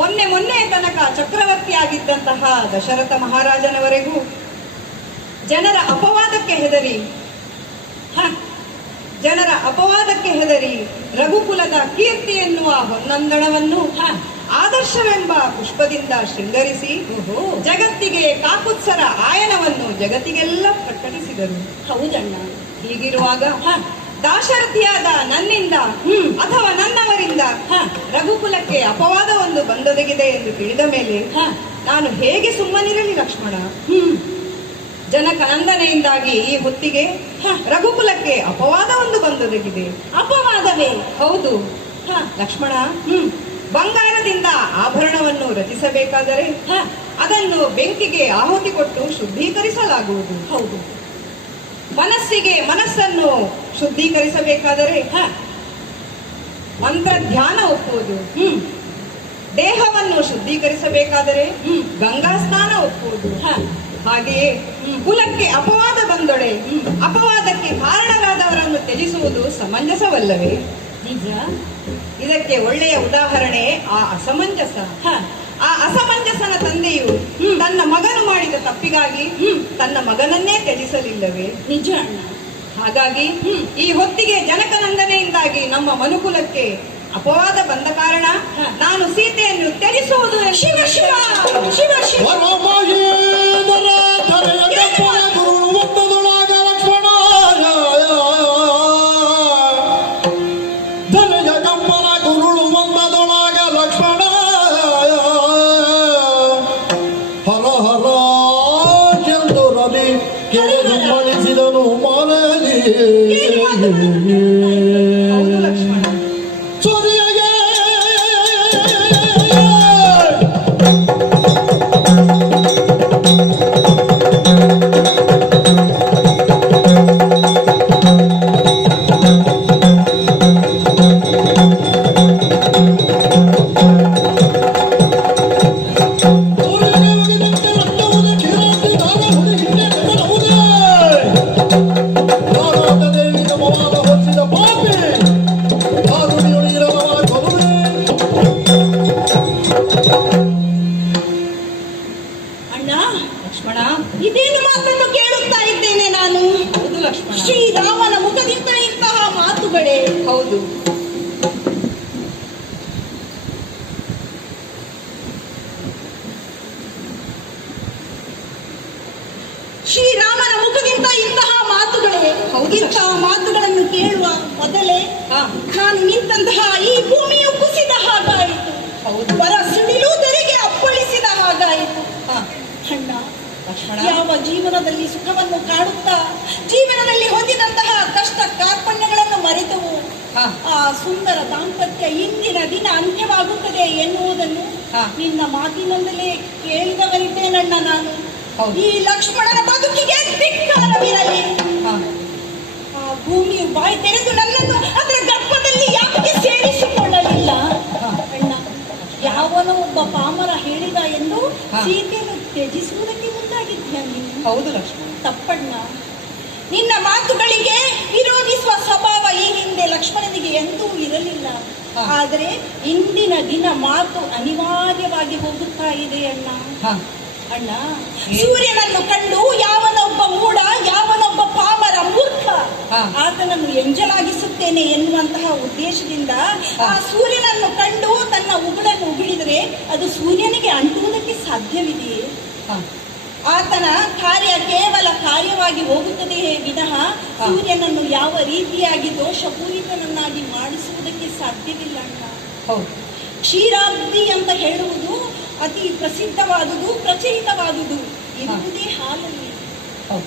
ಮೊನ್ನೆ ತನಕ ಚಕ್ರವರ್ತಿಯಾಗಿದ್ದಂತಹ ದಶರಥ ಮಹಾರಾಜನವರೆಗೂ ಜನರ ಅಪವಾದಕ್ಕೆ ಹೆದರಿ ರಘುಕುಲದ ಕೀರ್ತಿ ಎನ್ನುವ ಹೊನ್ನಂದಣವನ್ನು ಆದರ್ಶವೆಂಬ ಪುಷ್ಪದಿಂದ ಶೃಂಗರಿಸಿ ಜಗತ್ತಿಗೆ ಕಾಕುತ್ಸರ ಆಯನವನ್ನು ಜಗತ್ತಿಗೆಲ್ಲ ಪ್ರಕಟಿಸಿದರು. ಹೌದಣ್ಣ. ಹೀಗಿರುವಾಗ ದಾಶರಥಿಯಾದ ನನ್ನಿಂದ ಅಥವಾ ನನ್ನವರಿಂದ ರಘುಕುಲಕ್ಕೆ ಅಪವಾದವೊಂದು ಬಂದೊದಗಿದೆ ಎಂದು ತಿಳಿದ ಮೇಲೆ ನಾನು ಹೇಗೆ ಸುಮ್ಮನಿರಲಿ ಲಕ್ಷ್ಮಣ? ಜನಕ ನಂದನೆಯಿಂದಾಗಿ ಈ ಹೊತ್ತಿಗೆ ರಘುಕುಲಕ್ಕೆ ಅಪವಾದವೊಂದು ಬಂದೊದಗಿದೆ. ಅಪವಾದವೇ? ಹೌದು ಲಕ್ಷ್ಮಣ. ಬಂಗಾರದಿಂದ ಆಭರಣವನ್ನು ರಚಿಸಬೇಕಾದರೆ ಅದನ್ನು ಬೆಂಕಿಗೆ ಆಹುತಿ ಕೊಟ್ಟು ಶುದ್ಧೀಕರಿಸಲಾಗುವುದು. ಹೌದು. ಮನಸ್ಸಿಗೆ ಮನಸ್ಸನ್ನು ಶುದ್ಧೀಕರಿಸಬೇಕಾದರೆ ಮಂತ್ರ ಧ್ಯಾನ ಒಪ್ಪುವುದು. ದೇಹವನ್ನು ಶುದ್ಧೀಕರಿಸಬೇಕಾದರೆ ಗಂಗಾ ಸ್ನಾನ ಒಪ್ಪುವುದು. ಹಾಗೆಯೇ ಕುಲಕ್ಕೆ ಅಪವಾದ ಬಂದೊಡೆ ಅಪವಾದಕ್ಕೆ ಕಾರಣರಾದವರನ್ನು ತ್ಯಜಿಸುವುದು ಸಮಂಜಸವಲ್ಲವೇ? ನಿಜ. ಇದಕ್ಕೆ ಒಳ್ಳೆಯ ಉದಾಹರಣೆ ಆ ಅಸಮಂಜಸ. ಆ ಅಸಮಂಜಸನ ತಂದೆಯು ತನ್ನ ಮಗನು ಮಾಡಿದ ತಪ್ಪಿಗಾಗಿ ತನ್ನ ಮಗನನ್ನೇ ತ್ಯಜಿಸಲಿಲ್ಲವೇ? ನಿಜ ಅಣ್ಣ. ಹಾಗಾಗಿ ಈ ಹೊತ್ತಿಗೆ ಜನಕನಂದನೆಯಿಂದಾಗಿ ನಮ್ಮ ಮನುಕುಲಕ್ಕೆ ಅಪವಾದ ಬಂದ ಕಾರಣ ನಾನು ಸೀತೆಯನ್ನು ತ್ಯಜಿಸುವುದು. ಶಿವ ಶಿವ ಶಿವ ಶಿವ. ಇದೇನು ಮಾತನ್ನು ಕೇಳುತ್ತಾ ಇದ್ದೇನೆ ನಾನು? ಹೌದು ಲಕ್ಷ್ಮಣ. ಶ್ರೀರಾಮನ ಮುಖದಿಂದ ಇಂತಹ ಮಾತುಗಳೇ? ಹೌದು. ಶ್ರೀರಾಮನ ಮುಖದಿಂದ ಇಂತಹ ಮಾತುಗಳೇ? ಹೌದು. ಇಂತಹ ಮಾತುಗಳನ್ನು ಕೇಳುವ ಮೊದಲೇ ನಾನು ನಿಂತಹ ಈ ಭೂಮಿಯು ಕುಸಿದ ಹಾಗಾಯಿತು. ಬರ ಸಿಡಿಲುವುದರಿಗೆ ಅಪ್ಪಳಿಸಿದ ಹಾಗಾಯಿತು. ಅಣ್ಣ, ಯಾವ ಜೀವನದಲ್ಲಿ ಸುಖವನ್ನು ಕಾಡುತ್ತಾ ಜೀವನದಲ್ಲಿ ಹೊಂದಿದಂತಹ ಕಷ್ಟ ಕಾರ್ಪಣ್ಯಗಳನ್ನು ಮರೆತವು ಆ ಸುಂದರ ದಾಂಪತ್ಯ ಇಂದಿನ ದಿನ ಅಂತ್ಯವಾಗುತ್ತದೆ ಎನ್ನುವುದನ್ನು ನಿನ್ನ ಮಾತಿನಿಂದಲೇ ಕೇಳಿದವರಿದ್ದೇನಣ್ಣ ನಾನು. ಈ ಲಕ್ಷ್ಮಣನ ಬದುಕಿಗೆ ಧಿಕ್ಕಾರವಿರಲಿ. ಆ ಭೂಮಿಯು ಬಾಯಿ ತೆರೆದು ನನ್ನನ್ನು ಅದರ ಗರ್ಭದಲ್ಲಿ ಯಾಕೆ ಸೇರಿಸಿಕೊಳ್ಳಲಿಲ್ಲ? ಅಣ್ಣ, ಯಾವನೋ ಒಬ್ಬ ಪಾಮರ ಹೇಳಿದ ಎಂದು ಸೀತೆಯನ್ನು ತ್ಯಜಿಸುವುದಕ್ಕೆ ಮುಂದಾಗಿದ್ದ ನೀನು. ಹೌದು ಲಕ್ಷ್ಮಣ. ತಪ್ಪಣ್ಣ. ನಿನ್ನ ಮಾತುಗಳಿಗೆ ವಿರೋಧಿಸುವ ಸ್ವಭಾವ ಈ ಹಿಂದೆ ಲಕ್ಷ್ಮಣನಿಗೆ ಎಂದೂ ಇರಲಿಲ್ಲ. ಆದರೆ ಇಂದಿನ ದಿನ ಮಾತು ಅನಿವಾರ್ಯವಾಗಿ ಹೋಗುತ್ತಾ ಇದೆ ಅಣ್ಣ. ಅಣ್ಣ, ಸೂರ್ಯನನ್ನು ಕಂಡು ಯಾವನೊಬ್ಬ ಮೂಢ, ಯಾವನೊಬ್ಬ ಪಾಮರ ಮೂರ್ಖ ಆತನನ್ನು ಎಂಜಲಾಗಿಸುತ್ತೇನೆ ಎನ್ನುವಂತಹ ಉದ್ದೇಶದಿಂದ ಆ ಸೂರ್ಯನನ್ನು ಕಂಡು ತನ್ನ ಉಗುಳನ್ನು ಉಗುಳಿದರೆ ಅದು ಸೂರ್ಯನಿಗೆ ಅಂಟುವುದಕ್ಕೆ ಸಾಧ್ಯವಿದೆಯೇ? ಆತನ ಕಾರ್ಯ ಕೇವಲ ಕಾರ್ಯವಾಗಿ ಹೋಗುತ್ತದೆಯೇ ವಿನಃ ಸೂರ್ಯನನ್ನು ಯಾವ ರೀತಿಯಾಗಿ ದೋಷಪೂರಿತನನ್ನಾಗಿ ಮಾಡಿಸುವುದಕ್ಕೆ ಸಾಧ್ಯವಿಲ್ಲ ಅಣ್ಣ. ಕ್ಷೀರಾಬ್ದಿ ಅಂತ ಹೇಳುವುದು ಅತಿ ಪ್ರಸಿದ್ಧವಾದುದು, ಪ್ರಚಲಿತವಾದುದು. ಇರುವುದೇ ಹಾಲಲ್ಲಿ.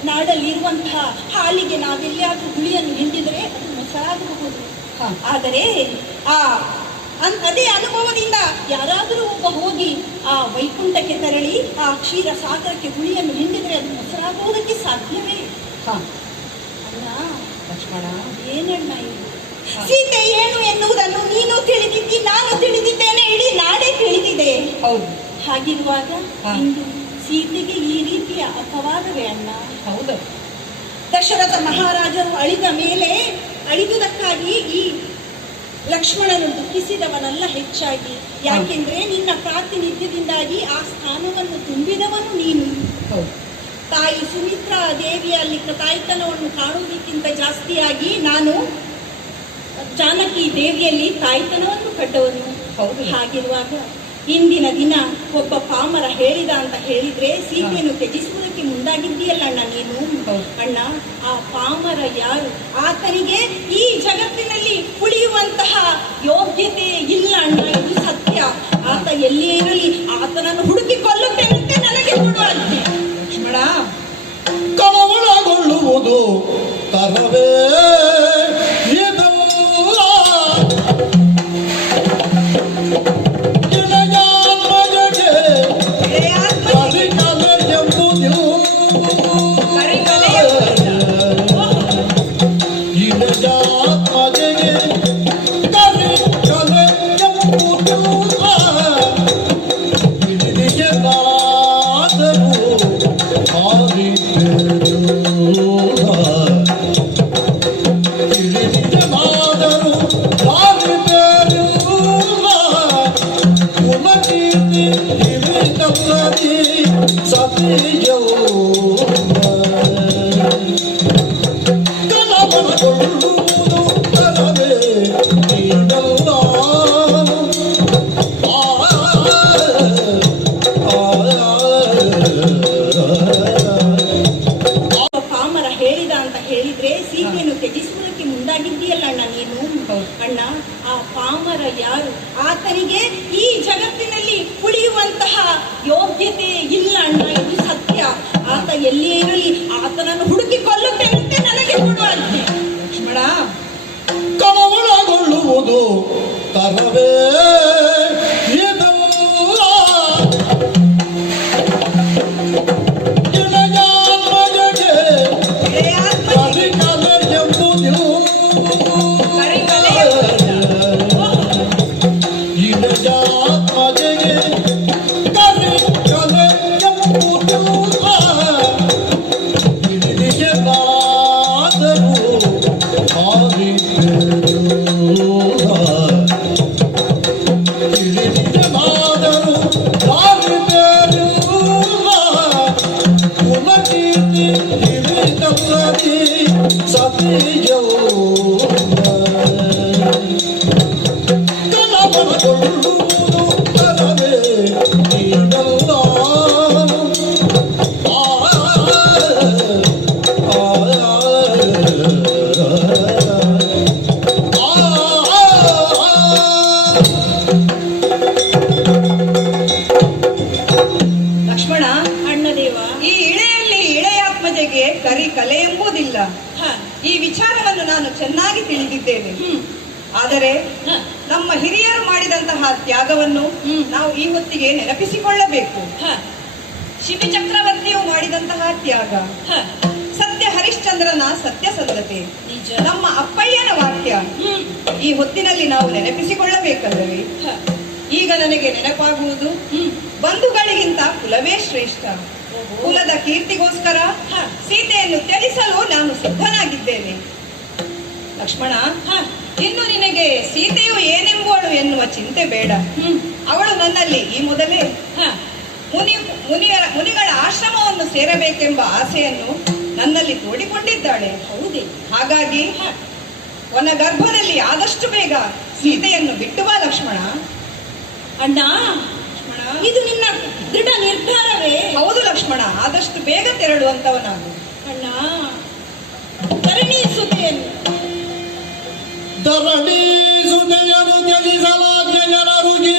ನಾಡಲ್ಲಿ ಇರುವಂತಹ ಹಾಲಿಗೆ ನಾವೆಲ್ಲಿಯಾದ್ರೂ ಹುಳಿಯನ್ನು ಹಿಂಡಿದರೆ ಅದು ಮೊಸರಾಗಬಹುದು. ಆದರೆ ಅದೇ ಅನುಭವದಿಂದ ಯಾರಾದರೂ ಒಬ್ಬ ಹೋಗಿ ಆ ವೈಕುಂಠಕ್ಕೆ ತೆರಳಿ ಆ ಕ್ಷೀರ ಸಾಗರಕ್ಕೆ ಹುಳಿಯನ್ನು ಹಿಂಡಿದರೆ ಅದು ಮೊಸರಾಗುವುದಕ್ಕೆ ಸಾಧ್ಯವೇ? ಅಣ್ಣ, ಲಕ್ಷ್ಮಣ, ಏನಣ್ಣ ಇದು? ಸೀತೆ ಏನು ಎನ್ನುವುದನ್ನು ನೀನು ತಿಳಿದಿದ್ದಿ, ನಾನು ತಿಳಿದಿದ್ದೇನೆ, ಇಡೀ ನಾಡೇ ತಿಳಿದಿದೆ. ಹೌದು. ಹಾಗಿರುವಾಗ ಇಂದು ಸೀತೆಗೆ ಈ ರೀತಿಯ ಅಪವಾದವೇ ಅಣ್ಣ? ಹೌದು. ದಶರಥ ಮಹಾರಾಜರು ಅಳಿದ ಮೇಲೆ ಅಳಿದುದಕ್ಕಾಗಿ ಈ ಲಕ್ಷ್ಮಣನು ದುಃಖಿಸಿದವನಲ್ಲ, ಹೆಚ್ಚಾಗಿ ಯಾಕೆಂದ್ರೆ ನಿನ್ನ ಪ್ರಾತಿನಿಧ್ಯದಿಂದಾಗಿ ಆ ಸ್ಥಾನವನ್ನು ತುಂಬಿದವನು ನೀನು. ಹೌದು. ತಾಯಿ ಸುಮಿತ್ರಾ ದೇವಿಯಲ್ಲಿ ತಾಯ್ತನವನ್ನು ಕಾಣುವುದಕ್ಕಿಂತ ಜಾಸ್ತಿಯಾಗಿ ನಾನು ಜಾನಕಿ ದೇವಿಯಲ್ಲಿ ತಾಯ್ತನವನ್ನು ಕಂಡವನು. ಹೌದು. ಹಾಗಿರುವಾಗ ಇಂದಿನ ದಿನ ಒಬ್ಬ ಪಾಮರ ಹೇಳಿದ ಅಂತ ಹೇಳಿದ್ರೆ ಸೀತೆಯನ್ನು ತ್ಯಜಿಸುವುದಕ್ಕೆ ಮುಂದಾಗಿದ್ದೀಯಲ್ಲ ಅಣ್ಣ ನೀನು. ಹೌದು. ಅಣ್ಣ, ಆ ಪಾಮರ ಯಾರು? ಆತನಿಗೆ ಈ ಜಗತ್ತಿನಲ್ಲಿ ಉಳಿಯುವಂತಹ ಯೋಗ್ಯತೆ ಇಲ್ಲ ಅಣ್ಣ, ಇದು ಸತ್ಯ. ಆತ ಎಲ್ಲಿಯೇ ಇರಲಿ ಆತನನ್ನು ಹುಡುಕಿ ಕೊಲ್ಲುತ್ತೇನೆ ನನಗೆ ಕೊಡುವಂತೆ. ಲಕ್ಷ್ಮಣ, ಕಳವಳಗೊಳ್ಳುವುದು ತರವೇ ಇದಲ್ಲ. ಪಾಮರ ಹೇಳಿದ ಅಂತ ಹೇಳಿದ್ರೆ ಸೀತೆಯನ್ನು ತ್ಯಜಿಸುವುದಕ್ಕೆ ಮುಂದಾಗಿದ್ದೀಯಲ್ಲ ಅಣ್ಣ ನೀನು. ಅಣ್ಣ, ಆ ಪಾಮರ ಯಾರು? ಆತನಿಗೆ ಈ ಜಗತ್ತಿನಲ್ಲಿ ಉಳಿಯುವಂತಹ ಯೋಗ್ಯತೆ ಇಲ್ಲ ಅಣ್ಣ, ಇದು ಸತ್ಯ. ಆತ ಎಲ್ಲಿಯೇ ಇರಲಿ ಆತನನ್ನು ಹುಡುಕಿ ಕೊಲ್ಲುತ್ತೇನೆ ನನಗೆ ಕೊಡುವಂತೆ. ಲಕ್ಷ್ಮಣ, ಕಳವಳಗೊಳ್ಳುವುದು ತರವೇ ಇದಲ್ಲ. ಲಕ್ಷ್ಮಣ, ಅಣ್ಣದೇವ, ಈ ಇಳೆಯಲ್ಲಿ ಇಳೆಯಾತ್ಮಜೆಗೆ ಕರಿ ಕಲೆ ಎಂಬುದಿಲ್ಲ. ಹ, ಈ ವಿಚಾರವನ್ನು ನಾನು ಚೆನ್ನಾಗಿ ತಿಳಿದಿದ್ದೇನೆ. ಹ್ಮ್, ಆದರೆ ಹ, ನಮ್ಮ ಹಿರಿಯರು ಮಾಡಿದಂತಹ ತ್ಯಾಗವನ್ನು ನಾವು ಈ ಹೊತ್ತಿಗೆ ನೆನಪಿಸಿಕೊಳ್ಳಬೇಕು. ಹ, ಶಿಬಿ ಚಕ್ರವರ್ತಿಯು ಮಾಡಿದಂತಹ ತ್ಯಾಗ, ಹ, ಸತ್ಯ ಹರಿಶ್ಚಂದ್ರನ ಸತ್ಯಸಂಧತೆ, ನಿಜ. ನಮ್ಮ ಅಪ್ಪಯ್ಯನ ವಾಕ್ಯ ಹ್ಮ್, ಈ ಹೊತ್ತಿನಲ್ಲಿ ನಾವು ನೆನಪಿಸಿಕೊಳ್ಳಬೇಕಲ್ಲವೇ? ಹ, ಈಗ ನನಗೆ ನೆನಪಾಗುವುದು, ಬಂಧುಗಳಿಗಿಂತ ಕುಲವೇ ಶ್ರೇಷ್ಠ. ಕುಲದ ಕೀರ್ತಿಗೋಸ್ಕರ ಸೀತೆಯನ್ನು ತ್ಯಜಿಸಲು ನಾನು ಸಿದ್ಧನಾಗಿದ್ದೇನೆ. ಲಕ್ಷ್ಮಣ, ಇನ್ನು ನಿನಗೆ ಸೀತೆಯು ಏನೆಂಬುವಳು ಎನ್ನುವ ಚಿಂತೆ ಬೇಡ. ಅವಳು ನನ್ನಲ್ಲಿ ಈ ಮೊದಲೇ ಮುನಿಗಳ ಆಶ್ರಮವನ್ನು ಸೇರಬೇಕೆಂಬ ಆಸೆಯನ್ನು ನನ್ನಲ್ಲಿ ತೋಡಿಕೊಂಡಿದ್ದಾಳೆ. ಹೌದೇ? ಹಾಗಾಗಿ ಒನ ಗರ್ಭದಲ್ಲಿ ಆದಷ್ಟು ಬೇಗ ಸೀತೆಯನ್ನು ಬಿಟ್ಟು ಬಾ ಲಕ್ಷ್ಮಣ. ಅಣ್ಣ, ಇದು ನಿನ್ನ ದೃಢ ನಿರ್ಧಾರವೇ? ಹೌದು ಲಕ್ಷ್ಮಣ, ಆದಷ್ಟು ಬೇಗ ತೆರಳುವಂತವನಾಗು. ಅಣ್ಣ, ಧರಣಿ ಸುತೆಯನ್ನು ತ್ಯಜಿಸಲಾಜ್ಞೆ ಜನರುಗೆ